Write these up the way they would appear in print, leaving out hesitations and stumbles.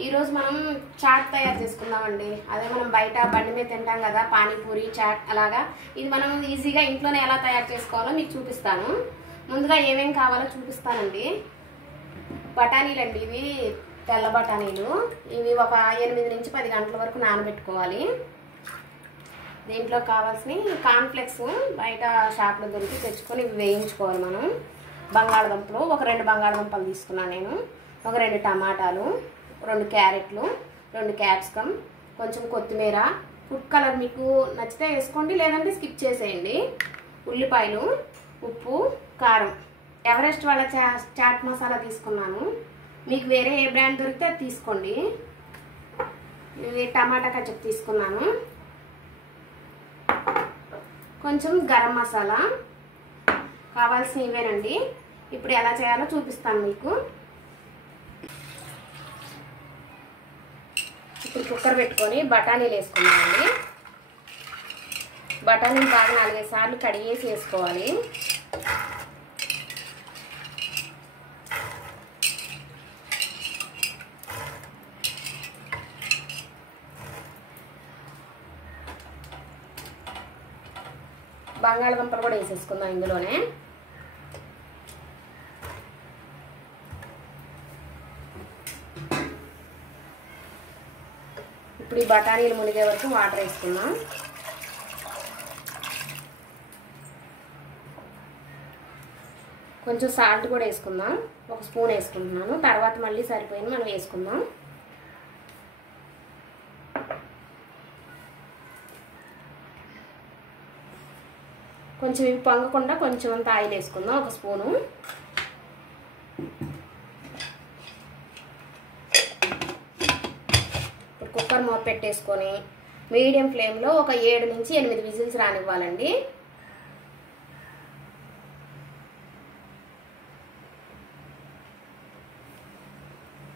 ఈరోజు మనం చాట్ తయారు చేసుకుందామండి. అదే మనం బయట బండి మీద తింటాం కదా, పానీపూరి చాట్ అలాగా. ఇది మనం ఈజీగా ఇంట్లోనే ఎలా తయారు చేసుకోవాలో మీకు చూపిస్తాను. ముందుగా ఏమేమి కావాలో చూపిస్తానండి. బఠానీలండి, ఇవి తెల్ల బఠానీలు. ఇవి ఒక 8 నుంచి 10 గంటల వరకు నానబెట్టుకోవాలి. దీంట్లో కావాల్సిన కార్న్ఫ్లెక్స్ బయట షాప్లో దొరికి తెచ్చుకొని ఇవి వేయించుకోవాలి మనం. బంగాళదుంపలు ఒక 2 బంగాళదుంపలు తీసుకున్నాను నేను. ఒక 2 టమాటాలు, 2 క్యారెట్లు, 2 క్యాప్సికమ్, కొంచెం కొత్తిమీర, ఫుడ్ కలర్ మీకు నచ్చితే వేసుకోండి, లేదంటే స్కిప్ చేసేయండి. ఉల్లిపాయలు, ఉప్పు, కారం. ఎవరెస్ట్ వాళ్ళ చాట్ మసాలా తీసుకున్నాను. మీకు వేరే ఏ బ్రాండ్ దొరికితే అది తీసుకోండి. ఇవి టమాటా కచప్ తీసుకున్నాను. కొంచెం గరం మసాలా. కావాల్సిన ఇవేనండి. ఇప్పుడు ఎలా చేయాలో చూపిస్తాను మీకు. ఇప్పుడు కుక్కర్ పెట్టుకొని బఠానీలు వేసుకున్నామండి. బఠానీలు బాగా 4-5 సార్లు కడిగేసి వేసుకోవాలి. బంగాళదుంపలు కూడా వేసేసుకుందాం ఇందులోనే. ఇప్పుడు ఈ బఠానీలు మునిగే వరకు వాటర్ వేసుకుందాం. కొంచెం సాల్ట్ కూడా వేసుకుందాం. 1 స్పూన్ వేసుకుంటున్నాను. తర్వాత మళ్ళీ సరిపోయింది మనం వేసుకుందాం. కొంచెం ఇవి పొంగకుండా కొంచెం అంత ఆయిల్ వేసుకుందాం. 1 స్పూను. ఇప్పుడు కుక్కర్ మూత పెట్టేసుకొని మీడియం ఫ్లేమ్లో ఒక 7 నుంచి 8 విజిల్స్ రానివ్వాలండి.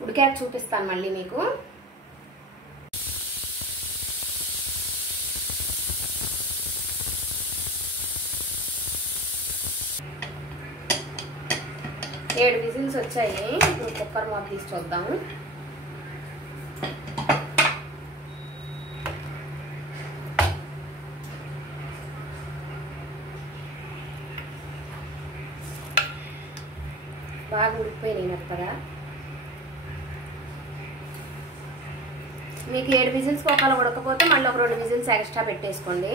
ఉడికాక చూపిస్తాను మళ్ళీ మీకు. ఏడు విజిల్స్ వచ్చాయి. ఇప్పుడు కుక్కర్ మూత తీసి చూద్దాము. బాగా ఉడికిపోయినాయి మెత్తగా. మీకు 7 విజిల్స్కి ఒకవేళ ఉడకపోతే మళ్ళీ ఒక 2 విజిల్స్ ఎక్స్ట్రా పెట్టేసుకోండి.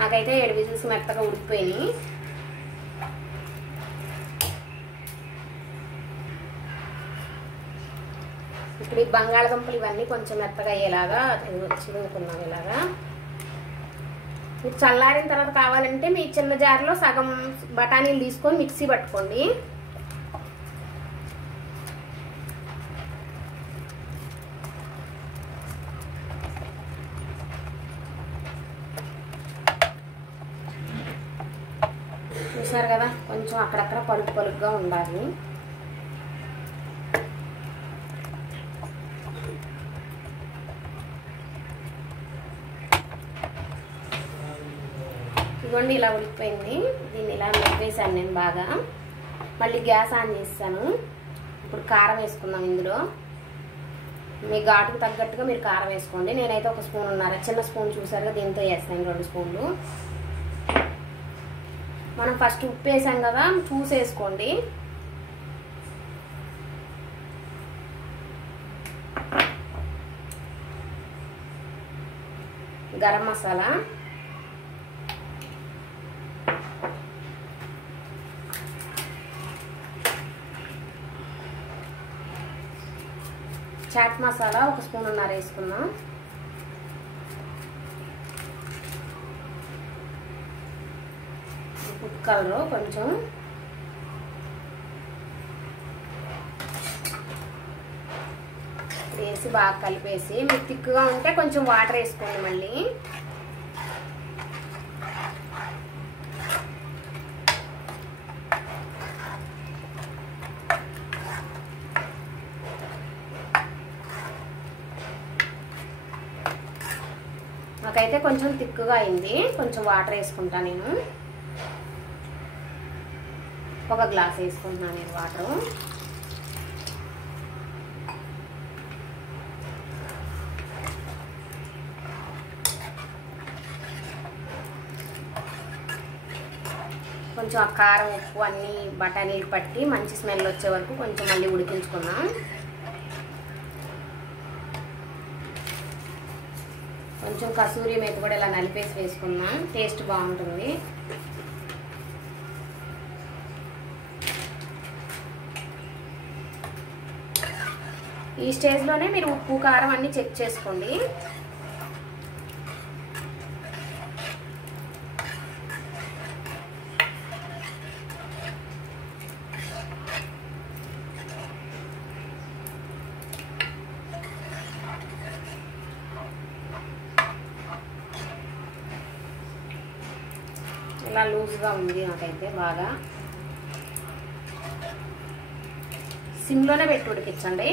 నాకైతే 7 విజిల్స్ మెత్తగా ఉడికిపోయినాయి. ఇప్పుడు ఈ బంగాళదుంపలు ఇవన్నీ కొంచెం మెత్తగా అయ్యేలాగా చిరుముకున్నాం ఇలాగా. మీకు చల్లారిన తర్వాత కావాలంటే మీ చిన్న జార్లో సగం బఠానీలు తీసుకొని మిక్సీ పట్టుకోండి. చూసారు కదా, కొంచెం అక్కడక్కడ పలుకు పలుకుగా ఉండాలి. ఇదిగోండి ఇలా ఉడికిపోయింది. దీన్ని ఇలా మెప్పేసాను నేను బాగా. మళ్ళీ గ్యాస్ ఆన్ చేస్తాను. ఇప్పుడు కారం వేసుకుందాం ఇందులో. మీ ఘాటుకు తగ్గట్టుగా మీరు కారం వేసుకోండి. నేనైతే 1 స్పూన్ ఉన్నారు, చిన్న స్పూన్ చూసారుగా, దీంతో వేస్తాను 2 స్పూన్లు. మనం ఫస్ట్ ఉప్పు వేసాం కదా, చూసేసుకోండి. గరం మసాలా, చాట్ మసాలా 1 స్పూన్ ఉన్నారు వేసుకుందాం. ఫుడ్ కలర్ కొంచెం, వేసి బాగా కలిపేసి, మీకు తిక్కుగా ఉంటే కొంచెం వాటర్ వేసుకోండి మళ్ళీ. నాకైతే కొంచెం తిక్కుగా అయింది, కొంచెం వాటర్ వేసుకుంటా నేను. ఒక గ్లాస్ వేసుకుంటున్నాను నేను వాటరు. కొంచెం ఆ కారం ఉప్పు అన్నీ బఠానీలు పట్టి మంచి స్మెల్ వచ్చే వరకు కొంచెం మళ్ళీ ఉడికించుకున్నాం. కొంచెం కసూరి మేతి కూడా ఇలా నలిపేసి వేసుకున్నాం, టేస్ట్ బాగుంటుంది. ఈ స్టేజ్లోనే మీరు ఉప్పు కారం అన్నీ చెక్ చేసుకోండి. ఇలా లూజ్గా ఉంది నాకైతే. బాగా సిమ్లోనే పెట్టి ఉడికించండి.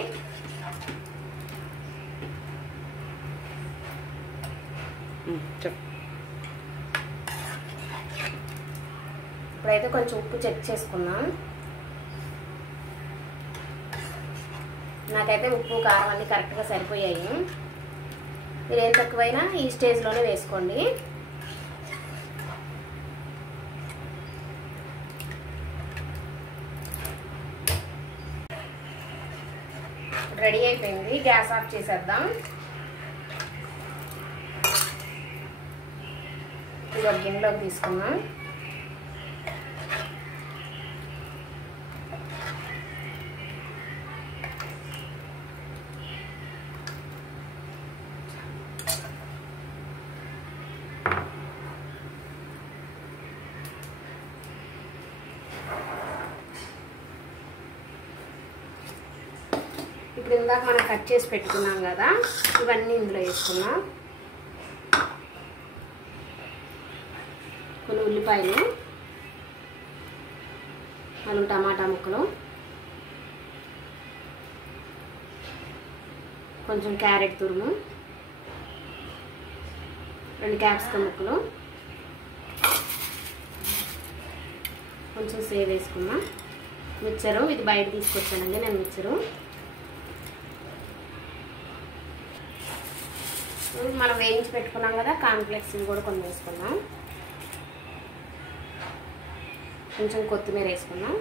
ఇప్పుడైతే కొంచెం ఉప్పు చెక్ చేసుకున్నాం. నాకైతే ఉప్పు కారం అన్నీ కరెక్ట్గా సరిపోయాయి. మీరు ఏం తక్కువైనా ఈ స్టేజ్లోనే వేసుకోండి. రెడీ అయిపోయింది, గ్యాస్ ఆఫ్ చేసేద్దాం. ఇది ఒక గిన్నెలోకి తీసుకున్నాం. ఇప్పుడు ఇందాక మనం కట్ చేసి పెట్టుకున్నాం కదా, ఇవన్నీ ఇందులో వేసుకున్నాం. కొన్ని ఉల్లిపాయలు, 4 టమాటా ముక్కలు, కొంచెం క్యారెట్ తురుము, 2 క్యాప్సికమ్ ముక్కలు, కొంచెం సేవ్ వేసుకున్నాం. మిక్చరు ఇది బయట తీసుకొచ్చానండి నేను మిక్చరు. మనం వేయించి పెట్టుకున్నాం కదా కాన్ఫ్లెక్స్, ఇవి కూడా కొన్ని వేసుకున్నాం. కొంచెం కొత్తిమీర వేసుకున్నాం.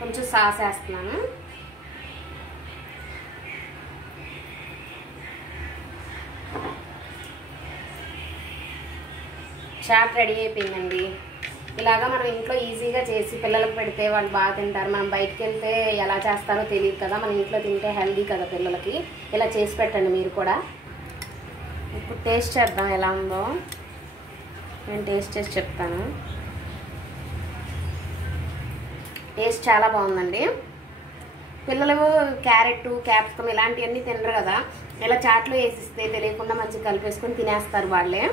కొంచెం సాస్ వేస్తున్నాను. చాట్ రెడీ అయిపోయిందండి. ఇలాగా మనం ఇంట్లో ఈజీగా చేసి పిల్లలకు పెడితే వాళ్ళు బాగా తింటారు. మనం బయటికి వెళ్తే ఎలా చేస్తారో తెలియదు కదా, మన ఇంట్లో తింటే హెల్దీ కదా పిల్లలకి. ఇలా చేసి పెట్టండి మీరు కూడా. ఇప్పుడు టేస్ట్ చేద్దాం ఎలా ఉందో. నేను టేస్ట్ చేసి చెప్తాను. టేస్ట్ చాలా బాగుందండి. పిల్లలు క్యారెట్ క్యాప్సికమ్ ఇలాంటివన్నీ తినరు కదా, ఇలా చాట్లో వేసిస్తే తెలియకుండా మంచిగా కలిపేసుకొని తినేస్తారు వాళ్ళే.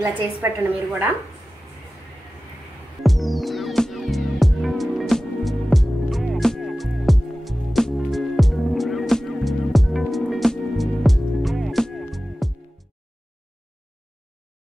ఇలా చేసి పెట్టండి మీరు కూడా.